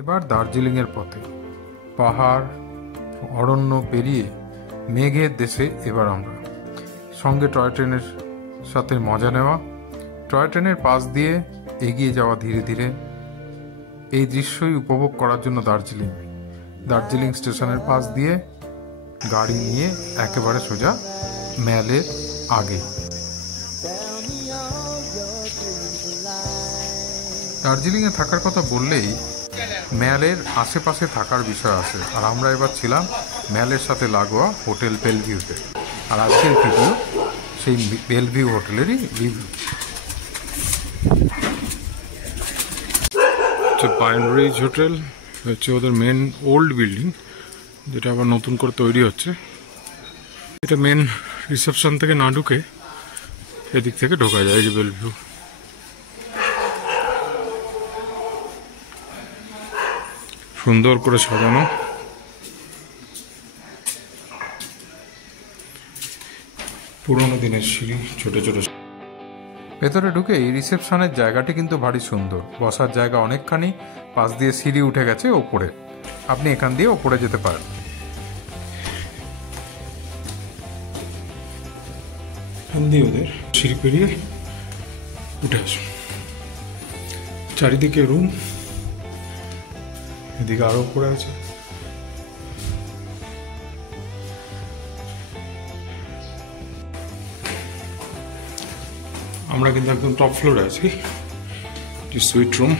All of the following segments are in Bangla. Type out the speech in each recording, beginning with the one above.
এবার দার্জিলিংয়ের পথে পাহাড় অরণ্য পেরিয়ে মেঘের দেশে এবার আমরা সঙ্গে টয় ট্রেনের সাথে মজা নেওয়া, টয় ট্রেনের পাশ দিয়ে এগিয়ে যাওয়া ধীরে ধীরে এই দৃশ্যই উপভোগ করার জন্য দার্জিলিং স্টেশনের পাশ দিয়ে গাড়ি নিয়ে একেবারে সোজা ম্যালের আগে। দার্জিলিংয়ে থাকার কথা বললেই ম্যালের আশেপাশে থাকার বিষয় আছে, আর আমরা এবার ছিলাম ম্যালের সাথে লাগোয়া হোটেল বেলভিউতে। আর আজকের ভিডিও সেই বেলভিউ হোটেলেরই রিভিউ। পাইন রিজ হোটেল হচ্ছে ওদের মেন ওল্ড বিল্ডিং, যেটা আবার নতুন করে তৈরি হচ্ছে। এটা মেন রিসেপশন থেকে না ঢুকে এদিক থেকে ঢোকা যায়। এই যে বেলভিউ, সুন্দর করে সাজানো, পুরোনো দিনের সিঁড়ি, ছোট ছোট। ভেতরে ঢুকে এই রিসেপশনের জায়গাটি কিন্তু ভারী সুন্দর, বসার জায়গা অনেকখানি, পাশ দিয়ে সিঁড়ি উঠে গেছে ওপরে, আপনি এখান দিয়ে ওপরে যেতে পারেন। এখান দিয়ে ওদের সিঁড়ি পেরিয়ে উঠে আসুন। চারিদিকে রুম, এদিকে আরো পড়ে আছে। আমরা কিন্তু একদম টপ ফ্লোরে আছি, সুইট রুম।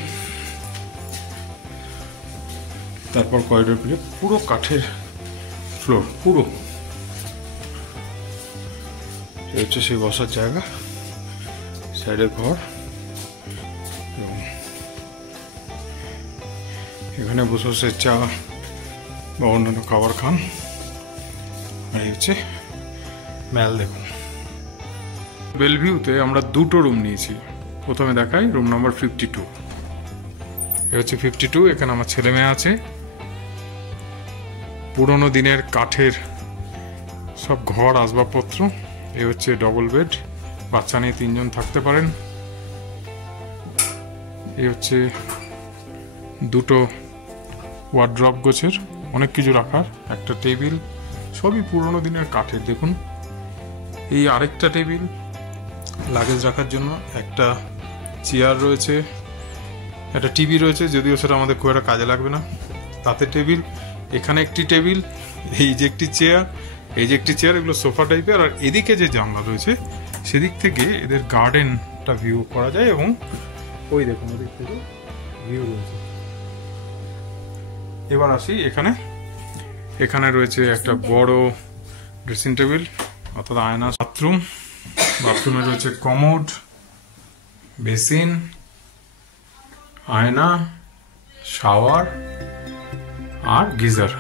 তারপর করিডোর পেরিয়ে পুরো কাঠের ফ্লোর, পুরো হচ্ছে সেই বসার জায়গা, সাইডে ঘর, এবং এখানে বসে বসে চা বা অন্যান্য খাবার খান। আর এই হচ্ছে ম্যাল। দেখুন, বেলভিউতে আমরা দুটো রুম নিয়েছি। প্রথমে দেখাই রুম নাম্বার 52। এ হচ্ছে 52। এখানে আমার ছেলে মেয়ে আছে। পুরোনো দিনের কাঠের সব ঘর আসবাবপত্র। এ হচ্ছে ডবল বেড, বাচ্চা নিয়ে 3 জন থাকতে পারেন। এ হচ্ছে দুটো ওয়ার্ড্রপ গোছের, অনেক কিছু রাখার, একটা টেবিল, সবই পুরোনো দিনের কাঠের। দেখুন, এই আরেকটা টেবিল লাগেজ রাখার জন্য, একটা চেয়ার রয়েছে, একটা টিভি রয়েছে, যদিও সেটা আমাদের খুব একটা কাজে লাগবে না, তাতে টেবিল, এখানে একটি টেবিল, এই যে একটি চেয়ার, এই যে একটি চেয়ার, এগুলো সোফা টাইপের। আর এদিকে যে জানলা রয়েছে সেদিক থেকে এদের গার্ডেনটা ভিউ করা যায়, এবং ওই দেখুন ওদিক থেকে ভিউ রয়েছে। এবার আসি এখানে রয়েছে একটা বড় ড্রেসিং টেবিল অর্থাৎ আয়না। বাথরুমে রয়েছে কমোড, বেসিন, আয়না, শাওয়ার আর গিজার।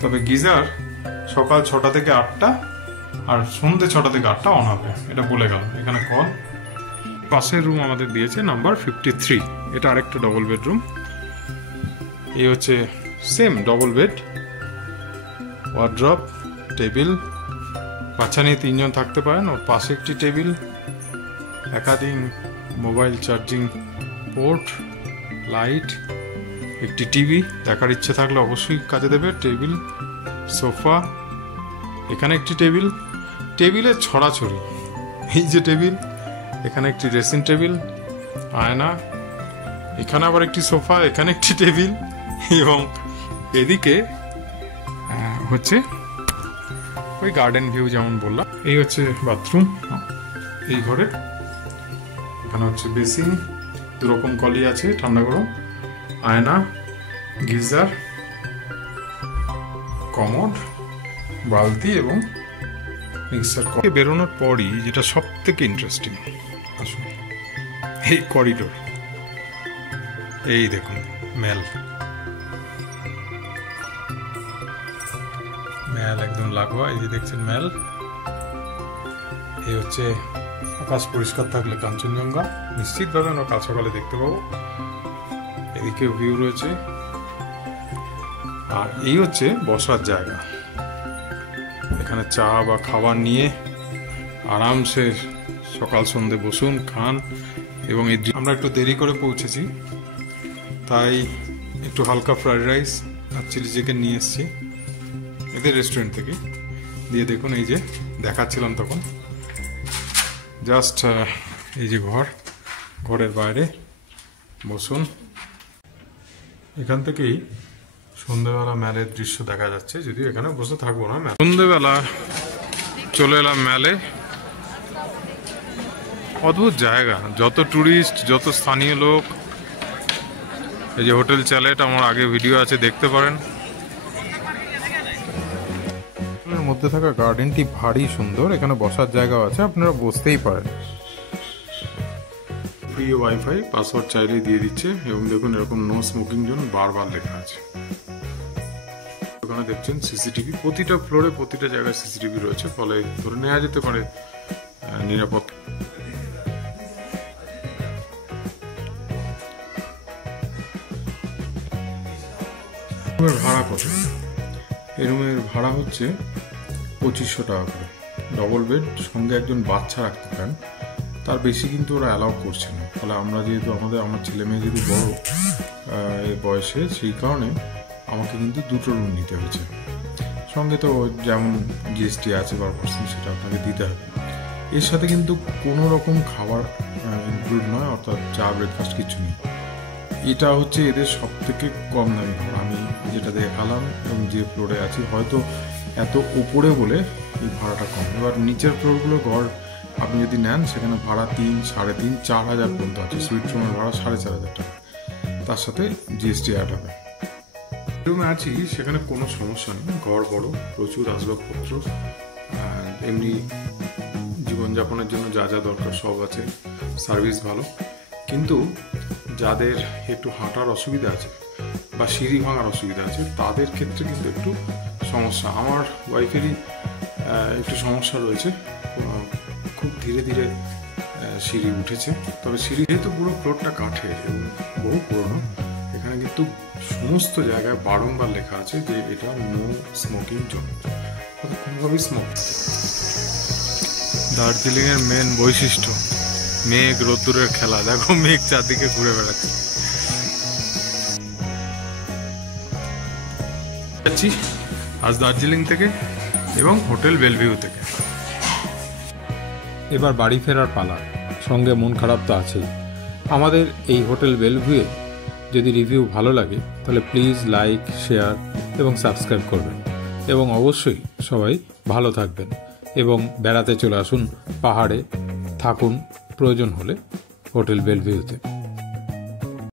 তবে গিজার সকাল 6টা থেকে 8টা আর সন্ধ্যে 6টা থেকে 8টা অন হবে, এটা বলে গেল। এখানে কল। পাশের রুম আমাদের দিয়েছে নাম্বার 53। এটা আরেকটা ডবল বেডরুম। এই হচ্ছে same double bed, wardrobe, table, বাচ্চা নিয়ে 3 জন থাকতে পারেন। ওর পাশে একটি টেবিল, একাধিক মোবাইল চার্জিং পোর্ট, লাইট, একটি টিভি, দেখার ইচ্ছে থাকলে অবশ্যই কাজে দেবে, টেবিল, সোফা, এখানে একটি টেবিল, টেবিলের ছড়াছড়ি। এই যে টেবিল, এখানে একটি ড্রেসিং টেবিল, আয়না, এখানে আবার একটি সোফা, এখানে একটি টেবিল, এবং এদিকে হচ্ছে ওই গার্ডেন ভিউ যেমন বললাম। এই হচ্ছে বাথরুম এই ঘরে। এখানে হচ্ছে বেসিন, দুরকম কলি আছে, ঠান্ডা গরম, আয়না, গিজার, কমোড, বালতি এবং মিক্সার। বেরোনোর পরই যেটা সব থেকে ইন্টারেস্টিং, আসুন, এই করিডোর। এই দেখুন ম্যাল একদম লাগোয়া। এই যে দেখছেন ম্যাল। এই হচ্ছে আকাশ পরিষ্কার থাকলে কাঞ্চনজঙ্ঘা, নিশ্চিতভাবে আমরা কাল সকালে দেখতে পাবো। এদিকে ভিউ রয়েছে। আর এই হচ্ছে বসার জায়গা। এখানে চা বা খাবার নিয়ে আরামসে সকাল সন্ধে বসুন, খান। এবং আমরা একটু দেরি করে পৌঁছেছি, তাই একটু হালকা ফ্রাইড রাইস আর চিলি চিকেন নিয়ে এসেছি এদের রেস্টুরেন্ট থেকে। দিয়ে দেখুন, এই যে দেখাচ্ছিলাম তখন, জাস্ট এই যে ঘরের বাইরে বসুন। এখান থেকেই সন্ধ্যেবেলা ম্যালের দৃশ্য দেখা যাচ্ছে, যদিও এখানে বসে থাকবো না। সন্ধ্যেবেলা চলে এলাম ম্যালে। অদ্ভুত জায়গা, যত ট্যুরিস্ট, যত স্থানীয় লোক। এই যে হোটেল চ্যালেট, আমার আগে ভিডিও আছে, দেখতে পারেন। এর মধ্যে থাকা গার্ডেনটি ভারী সুন্দর, এখানে বসার জায়গাও আছে, আপনারা বসতেই পারেন। ফ্রি ওয়াইফাই, পাসওয়ার্ড চাইলে দিয়ে দিচ্ছে। এবং দেখুন, এরকম নো স্মোকিং জোন বারবার লেখা আছে। ওখানে দেখছেন সিসিটিভি, প্রতিটা ফ্লোরে প্রতিটা জায়গায় সিসিটিভি রয়েছে, ফলে ধরে নেওয়া যেতে পারে নিরাপদ। রুমের ভাড়া কত? এই রুমের ভাড়া হচ্ছে 2500 টাকা করে। ডবল বেড, সঙ্গে একজন বাচ্চা রাখতে পারেন, তার বেশি কিন্তু ওরা অ্যালাউ করছে না। ফলে আমরা যেহেতু আমার ছেলে মেয়ে যেহেতু বড় বয়সে, সেই কারণে আমাকে কিন্তু দুটো রুম নিতে হয়েছে। সঙ্গে তো যেমন জিএসটি আছে পার পার্সন, সেটা আপনাকে দিতে হবে। এর সাথে কিন্তু কোনো রকম খাবার ইনক্লুড নয়, অর্থাৎ চা ব্রেকফাস্ট কিছু নেই। এটা হচ্ছে এদের সব থেকে কম দামি ঘর আমি যেটা দেখালাম। এবং যে ফ্লোরে আছি, হয়তো এত ওপরে বলে এই ভাড়াটা কম। এবার নিচের ফ্লোরগুলো ঘর আপনি যদি নেন, সেখানে ভাড়া 3, 3.5, 4,000 পর্যন্ত আছে। সুইট রুমের ভাড়া 4,500 টাকা, তার সাথে জিএসটি অ্যাড হবে। রুমে আছি, সেখানে কোনো সমস্যা নেই। ঘর বড়, প্রচুর আসবাবপত্র, এমনি জীবনযাপনের জন্য যা যা দরকার সব আছে, সার্ভিস ভালো। কিন্তু যাদের একটু হাঁটার অসুবিধা আছে বা সিঁড়ি ভাঙার অসুবিধা আছে, তাদের ক্ষেত্রে কিন্তু একটু সমস্যা। আমার ওয়াইফেরই একটু সমস্যা রয়েছে, খুব ধীরে ধীরে সিঁড়ি উঠেছে। তবে সিঁড়ি যেহেতু পুরো ফ্লোরটা কাঠের এবং বহু পুরনো, এখানে কিন্তু সমস্ত জায়গায় বারংবার লেখা আছে যে এটা নো স্মোকিং জোন, কোনোভাবেই স্মোক। দার্জিলিংয়ের মেন বৈশিষ্ট্য মেঘ রোদ্দুরের খেলা। দেখো, মেঘ চারদিকে ঘুরে বেড়াচ্ছে। আজ দার্জিলিং থেকে এবং হোটেল বেলভিউ থেকে। এবার বাড়ি ফেরার পালা, সঙ্গে মন খারাপ তো আছেই। আমাদের এই হোটেল বেলভিউয়ে যদি রিভিউ ভালো লাগে, তাহলে প্লিজ লাইক, শেয়ার এবং সাবস্ক্রাইব করবেন। এবং অবশ্যই সবাই ভালো থাকবেন এবং বেড়াতে চলে আসুন পাহাড়ে, থাকুন প্রয়োজন হলে হোটেল বেলভিউতে।